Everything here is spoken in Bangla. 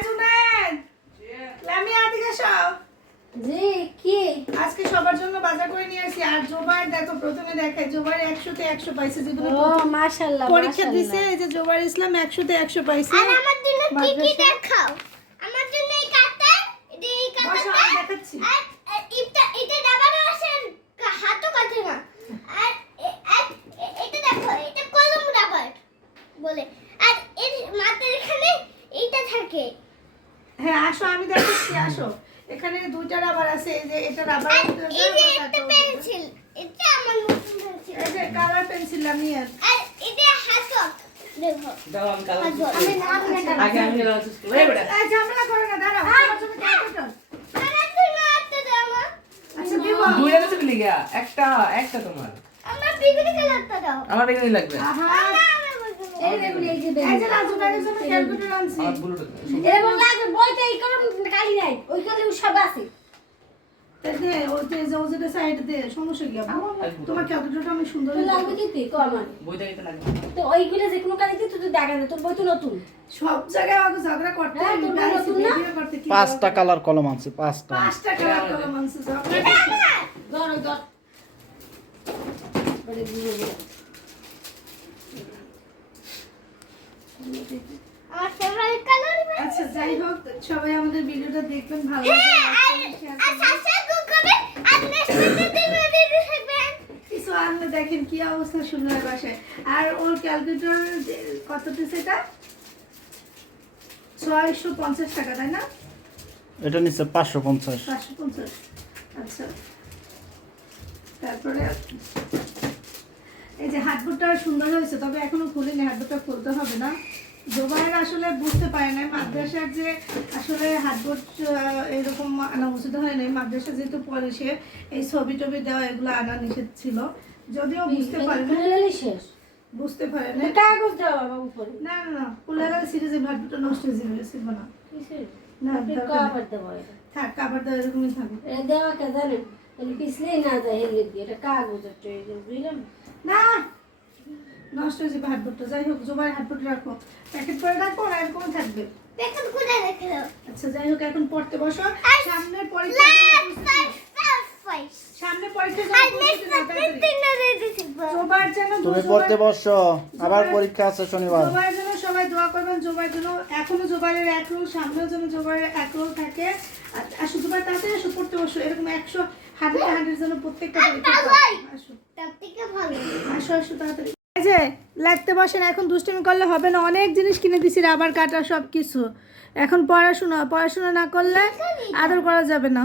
জুনেদ লামি আদিকে জি কি? আজকে সবার জন্য বাজার করে নিয়ে আসি। আর জোবার দেখো প্রথমে দেখাই জোবার একশোতে একশো পাইছে যেগুলো ও মাশাআল্লাহ পরীক্ষা দিছে এই যে জোবার ইসলাম একশোতে একশো পাইছে। আর আমার জন্য কি কি দেখাও? আমার জন্য এই কাতার এই বসো, দেখাচ্ছি। আর আর এটা এটা ডাবানো আছে কা- হাতও কাটে না আর এ- আর এ- এটা দেখো এটা কলম রাবার বলে আর এর মাথার এখানে এইটা থাকে হ্যাঁ আসো আমি দেখাচ্ছি আসো। এখানে দুইটা রাবার আছে এই যে এটা রাবার এই যে একটা পেন্সিল এটা আমার নতুন পেন্সিল এই যে কালার পেন্সিল আমি আর আর এটা হাতক দেখো দাও আমি কালার আমি আমি না আগে আমি কালার চুজ করব। এই বেটা। এই ঝামেলা করো না দাঁড়াও তোমার দাও মা আচ্ছা দিব দুইটা তো চলে একটা একটা তোমার। আমার বিগড়ি কালারটা দাও। আমার এখানে লাগবে। আহা। এই কালি নাই। ওই সব আছে। হ্যাঁ, পাঁচটা কালার কলম আছে পাঁচটা। পাঁচটা কালার কলম আনছি ঝগড়া ধর ওই ধর ওরে দিয়ে দে। আমার ফেভারিট কালার আচ্ছা যাই হোক সবাই আমাদের ভিডিওটা দেখবেন ভালো হ্যাঁ আর লাগলে share আর করবেন। সাবস্ক্রাইব করবেন আর নেক্সট ভিডিওতে ভিডিও দেখবেন। কিছু আনলে দেখেন কি অবস্থা সুন্দর বাসায়। আর ওর ক্যালকুলেটর কত দিচ্ছে এটা ছয়শো পঞ্চাশ টাকা তাই না? এটা নিচ্ছে পাঁচশো পঞ্চাশ। পাঁচশো পঞ্চাশ। আচ্ছা। তারপরে এই যে হাটবোর্ডটা সুন্দর হয়েছে তবে এখনও খুলিনি হাটবোর্ডটা খুলতে হবে না। জোবাইর আসলে বুঝতে পারে না মাদ্রাসার যে আসলে হাটবোর্ড এরকম আনা উচিত হয় নাই মাদ্রাসা যেহেতু পরে সে এই ছবি টবি দেওয়া এগুলো আনা নিষেধ ছিল। যদিও বুঝতে পারে না খুলে বুঝতে পারে না কাগজ দাও বাবা উপরে। না না না কুলারা সিরিজের হাটবোর্ডটা নষ্ট হয়ে যাবে ছিল না। নেই। কাবার থাক কাবার দেওয়া এরকমই থাকবে। দেওয়া কে জানেন পিছলেই না যায় হেলে দিয়ে। এটা কাগজ একটা বুঝলাম? না। নষ্ট হয়ে যাবে হাটবোর্ডটা যাই হোক জোবার হাটবোর্ড রাখো প্যাকেট করে রাখো আর এরকম থাকবে? রেখে দাও। আচ্ছা যাই হোক এখন পড়তে বসো। সামনের পরীক্ষা সামনে জোবার যেন তুমি পড়তে বসো। আবার আছে শনিবার। জোবার সবাই দোয়া করবেন জোবার জন্য এখনও জোবারের এক রোল সামনেও যেন জোবারের এক রোল থাকে। আর আর শুধুবার তাড়াতাড়ি এসো পড়তে বসো। এরকম একশো হান্ড্রেড হান্ড্রেড জন্য প্রত্যেকটা আসো। আসো তাড়াতাড়ি। যে লাগতে বসেন এখন দুষ্টুমি করলে হবে না। অনেক জিনিস কিনে দিছি রাবার কাটা সব কিছু এখন পড়াশোনা পড়াশোনা না করলে আদর করা যাবে না।